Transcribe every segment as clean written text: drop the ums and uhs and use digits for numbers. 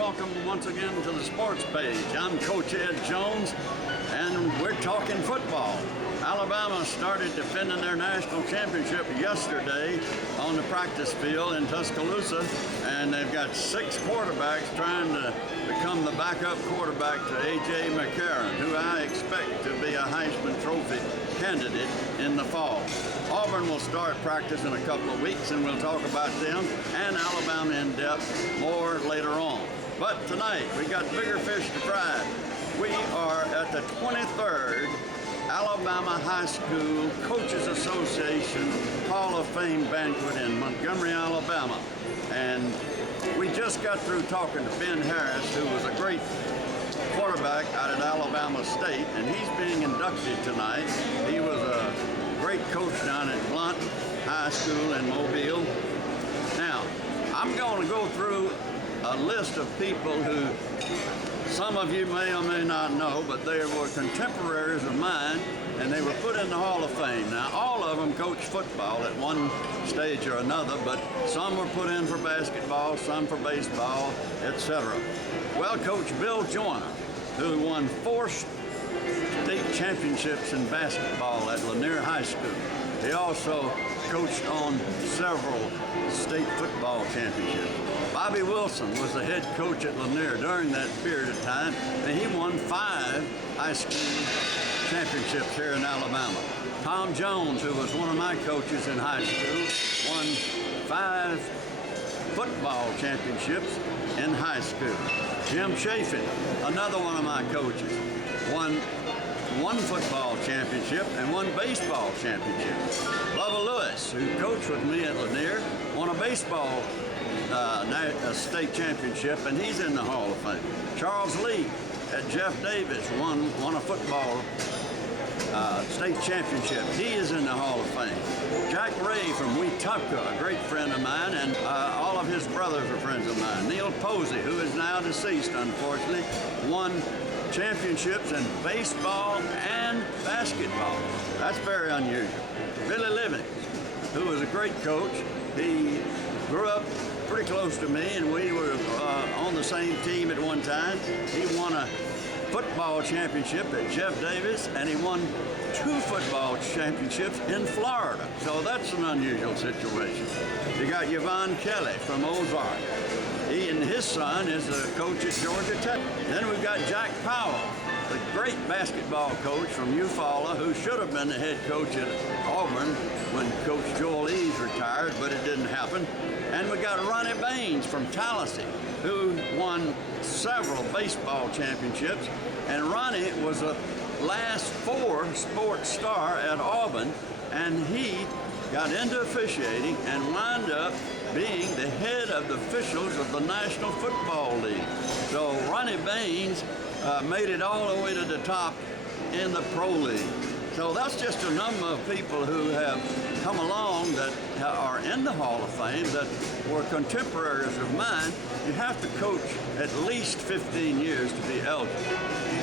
welcome once again to the sports page. I'm Coach Ed Jones, and we're talking football. Alabama started defending their national championship yesterday on the practice field in Tuscaloosa, and they've got 6 quarterbacks trying to become the backup quarterback to A.J. McCarron, who I expect to be a Heisman Trophy candidate in the fall. Auburn will start practice in a couple of weeks, and we'll talk about them and Alabama in depth more later on. But tonight, we got bigger fish to fry. We are at the 23rd Alabama High School Coaches Association Hall of Fame banquet in Montgomery, Alabama. And we just got through talking to Ben Harris, who was a great quarterback out at Alabama State, and he's being inducted tonight. He was a great coach down at Blunt High School in Mobile. Now, I'm going to go through a list of people who some of you may or may not know, but they were contemporaries of mine, and they were put in the Hall of Fame. Now, all of them coached football at one stage or another, but some were put in for basketball, some for baseball, etc. Well, Coach Bill Joyner, who won 4 state championships in basketball at Lanier High School. He also coached on several state football championships. Bobby Wilson was the head coach at Lanier during that period of time, and he won 5 high school championships here in Alabama. Tom Jones, who was one of my coaches in high school, won 5 football championships in high school. Jim Chafin, another one of my coaches, won 1 football championship and 1 baseball championship. Bubba Lewis, who coached with me at Lanier, won a baseball a state championship, and he's in the Hall of Fame. Charles Lee at Jeff Davis won a football state championship. He is in the Hall of Fame. Jack Ray from Wetumpka, a great friend of mine, and all of his brothers are friends of mine. Neil Posey, who is now deceased, unfortunately, won championships in baseball and basketball. That's very unusual. Billy Livings, who was a great coach. He grew up pretty close to me, and we were on the same team at one time. He won a football championship at Jeff Davis, and he won 2 football championships in Florida. So that's an unusual situation. You got Yvonne Kelly from Ozark. He and his son is a coach at Georgia Tech. Then we've got Jack Powell, the great basketball coach from Eufaula, who should have been the head coach at Auburn when Coach Joel Eves retired, but it didn't happen. And we got Ronnie Baines from Tallahassee, who won several baseball championships. And Ronnie was a last 4 sports star at Auburn, and he got into officiating and wound up being the head of the officials of the National Football League. So Ronnie Baines made it all the way to the top in the Pro League. So that's just a number of people who have come along that are in the Hall of Fame that were contemporaries of mine. You have to coach at least 15 years to be eligible.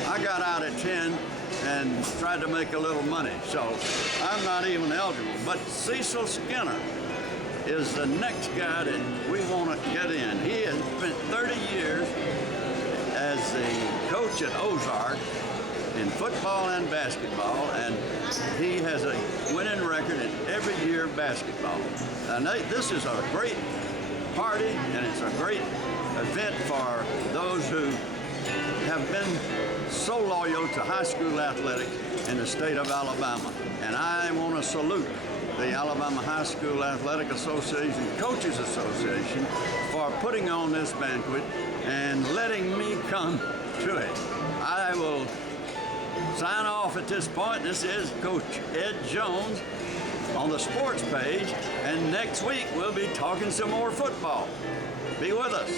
I got out at 10 and tried to make a little money, so I'm not even eligible. But Cecil Skinner is the next guy that we want to get in. He has spent 30 years as the coach at Ozark in football and basketball, and he has a winning record in every year of basketball. And this is a great party, and it's a great event for those who have been so loyal to high school athletics in the state of Alabama. And I want to salute the Alabama High School Athletic Association, Coaches Association, for putting on this banquet and letting me come to it. I will sign off at this point. This is Coach Ed Jones on the sports page, and next week we'll be talking some more football. Be with us.